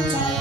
time.